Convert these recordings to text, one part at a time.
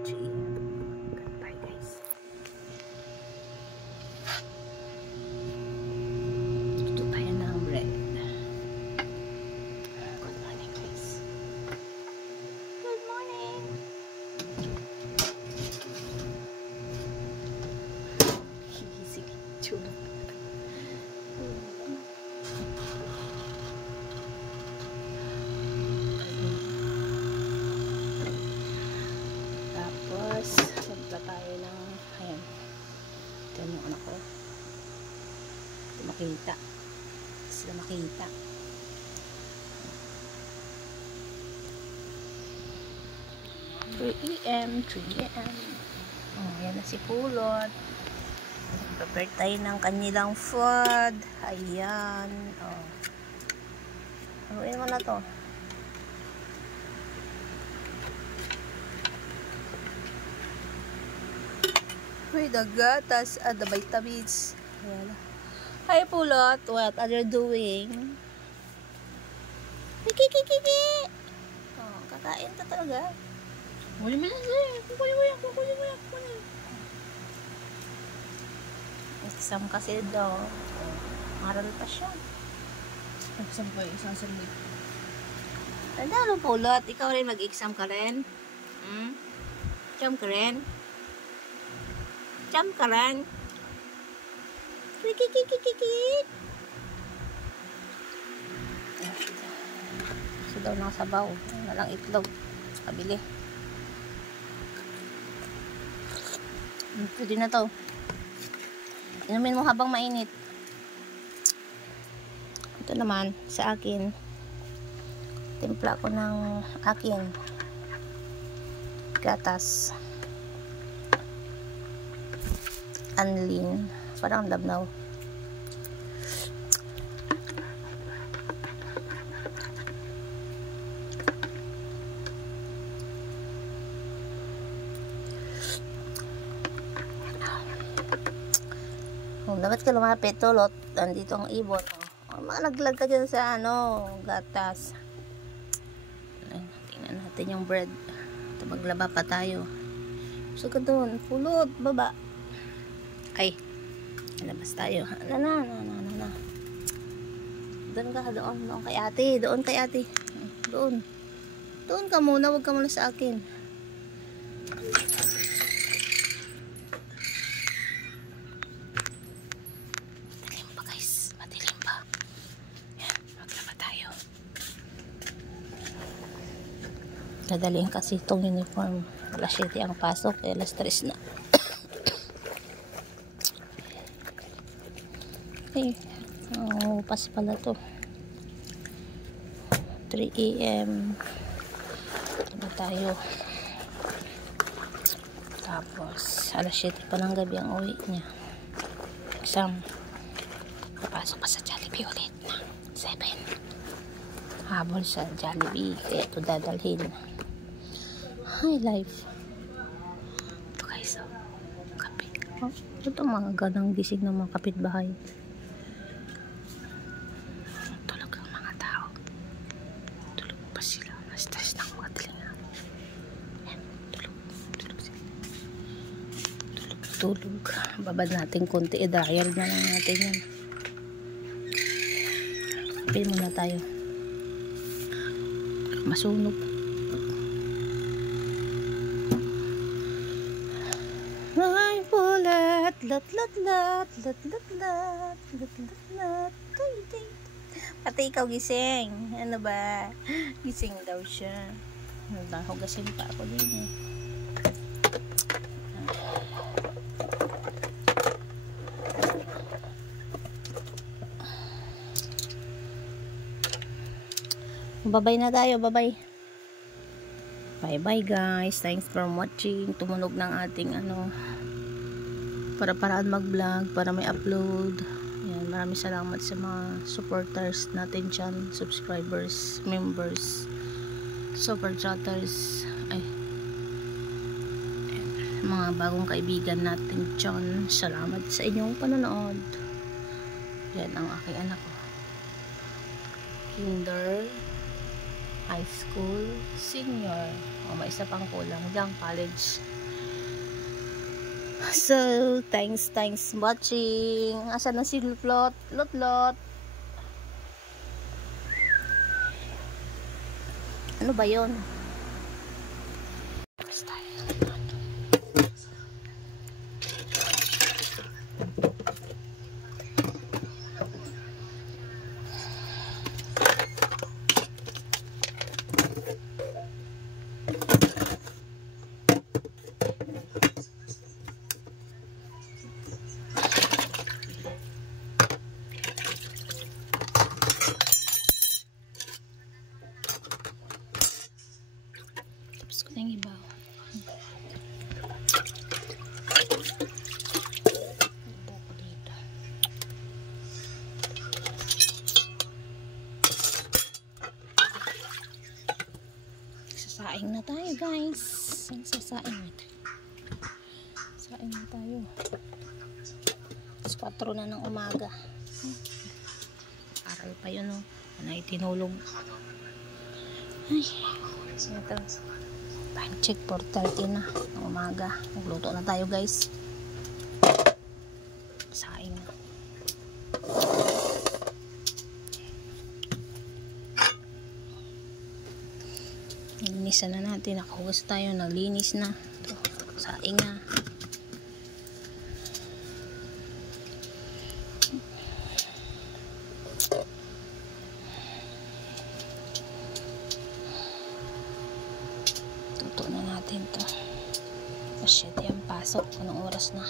Bye guys. Tuto tayo ng bread. Good morning guys. Good morning. Sige, chulo. Tapos, magpa tayo ng, ayan. Ito yung anak ko. Ito makita. Sila makita. AM, 3 AM. Oh, yan na si Pulot. Prepare tayo ng kanilang food. Ayan. Oh. Haluin mo na to. With the gatas at the vitamins. Ayan. Hi Pulot, what are you doing? Kiki. Oh, kakain ka talaga. Kukunin mo na siya. Kukunin. Exam kasi daw. Aral pa siya. Exam ko yung isang survey. Tanda mo Pulot, ikaw rin mag-exam ka rin? Exam ka rin? Exam ka rin? Kiki. Kasi daw ng sabaw. Walang itlog. Kabili. Pwede na to. Inumin mo habang mainit. Ito naman sa akin. Timpla ko ng akin gatas. Anlin. Parang labnaw. Dapat ka lumapit Tulot. Andito ang ibon. Mga naglag ka dyan sa gatas. Ay, tingnan natin yung bread. Ito, maglaba pa tayo. So ka doon. Pulot. Baba. Ay. Labas tayo. Na. Doon ka. Doon kay ate. Doon kay ate. Doon. Doon ka muna. Huwag ka muna sa akin. Nadalihin kasi itong uniform. Alas 7 ang pasok. Alas 3 na. Okay. Pas pala to. 3 AM. Ano tayo? Tapos, alas 7 pa ng gabi ang uwi niya. Exam. Papasok pa sa Jollibee ulit na. 7. Habol sa Jollibee. Kaya ito dadalhin. Hi life. Ito guys, kape. Ito mga ganang gising ng mga kapitbahay. Tulog ang mga tao. Tulog pa sila. Na-stress ng mga tilingan. Tulog sila. Tulog. Babad natin konti. I-dial na lang natin yan. Kape muna tayo. Masunog. Ay, Pulot. Lat. Pati ikaw gising. Ano ba? Gising daw siya. Hugasin pa ako din eh. Bye-bye na tayo. Bye-bye. Bye-bye guys. Thanks for watching. Tumunog ng ating para-paraan mag-vlog, para may upload. Yan, maraming salamat sa mga supporters natin dyan, subscribers, members, super chatters, mga bagong kaibigan natin dyan. Salamat sa inyong panonood. Yan ang aking anak ko. Kinder. high school senior. O, may isa pang kulang dyan, college. So, thanks watching. Asa na si Lot? Ano ba yun? Tapos ko na yung iba. Sasaing na tayo, guys. Sasaing na tayo. 4 na ng umaga. Aral pa yun, oh. Ano tinulog. Ay, ito. Time check, 4:30 na ng umaga. Magluto na tayo, guys. Saing na. Linisan na natin. Nakahugas tayo. Nalinis na. Ito, saing na. Tuto na natin to. Shit, yung pasok. Anong oras na?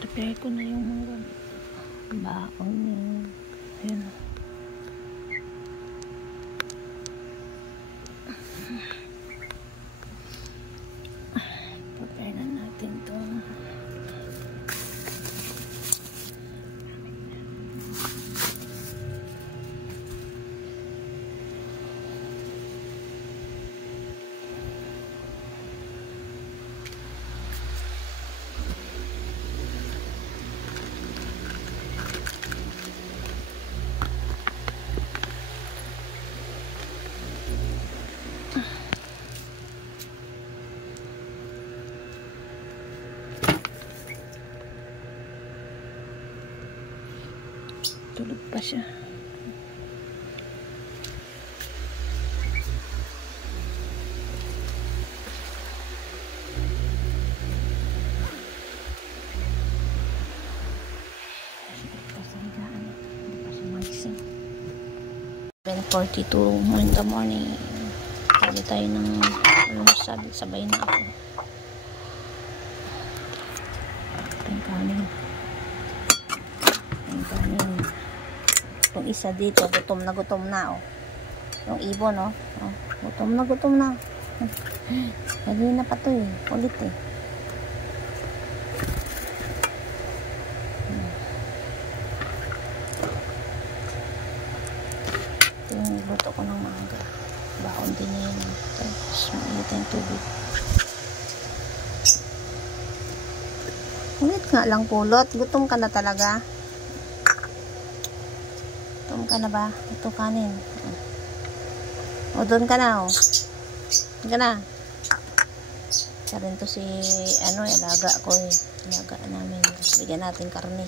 Prepare ko na yung mga baon niya. Ayun. Prepare na natin ito. Tulog pa siya. Hindi pa siya magising. 7:42 in the morning. Pwede tayo ng almusal. Sabay na ako. Ang kanin. Yung isa dito, gutom na, oh. Yung ibon, oh. Oh, gutom na. Kanina pa to, eh. Ulit, eh. Nagluto ko ng mangga. Baon din niya yun. Tapos mainit yung tubig. Ulit nga lang pulot. Gutom ka na talaga. Gutom ka na ba? Ito kanin. O doon ka na o. Doon ka na. Isa rin to si alaga ko eh. Alaga namin. Bigyan natin karne.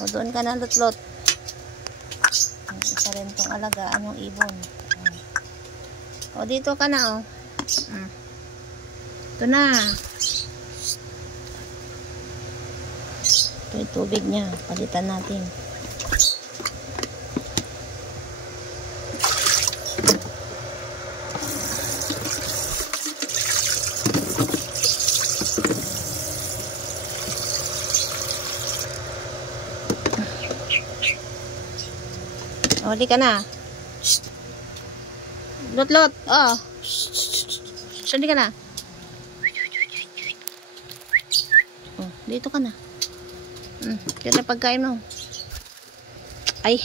O doon ka na lutlot. Isa rin tong alagaan yung ibon. O dito ka na o. Ito na. Ito yung tubig niya. Palitan natin. O, di ka na. Lot. Oh. Sali ka na. Oh, dito ka na. Kaya pagkain mo. Ay.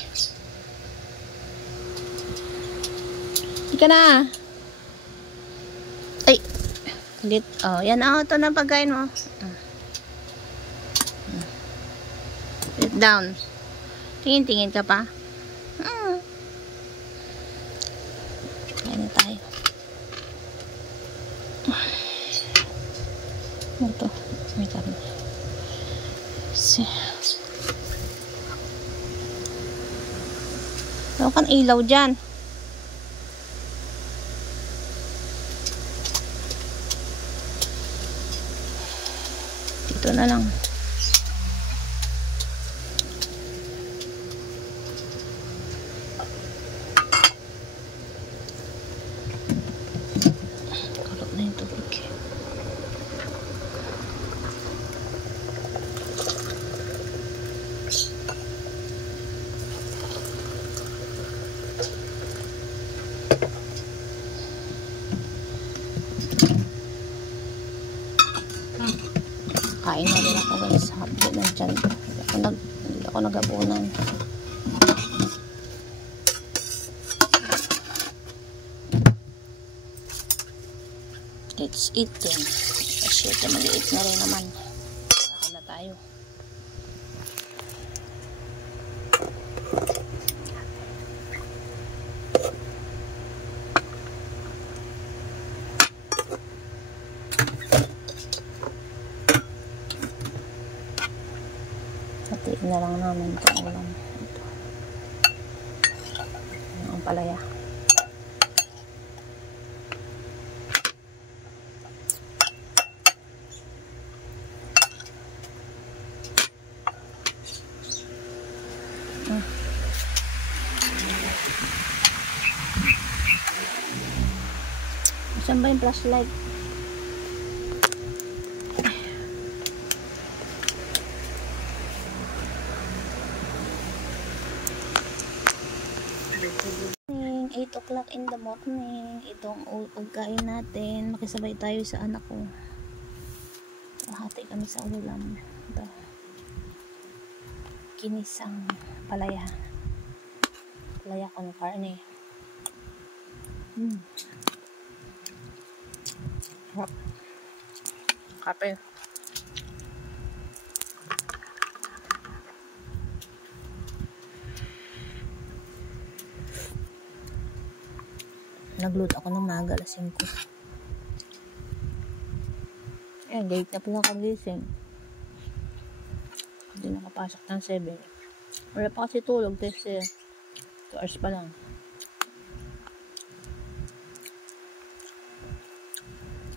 Di ka na. Ay. Ulit. Oh, yan. Oh, ito na pagkain mo. Sit down. Tingin-tingin ka pa. Kain tayo. Ito. May karne. Wala kang ilaw dyan. Dito na lang. Kulog na yung tubig. Kain na rin ako guys. Happy na dyan. Hindi ako nagabunan. Let's eat din. Kasi ito maliit na rin naman. Saka na tayo. Hatiin na lang namin itong ulam. Ito. Ang palaya. Saan ba yung flashlight? Morning, 8 o'clock in the morning. Itong pagkain natin. Makisabay tayo sa anak ko. Hati kami sa ulam. Ito. Kinisang palaya. Palaya ko ng karne. Kape. Nagluto ako ng maga, alas 5. Ayan, late na pala kagising. Hindi nakapasok ng 7. Wala pa kasi tulog kasi 2 hours pa lang.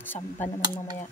Sampa naman mamaya.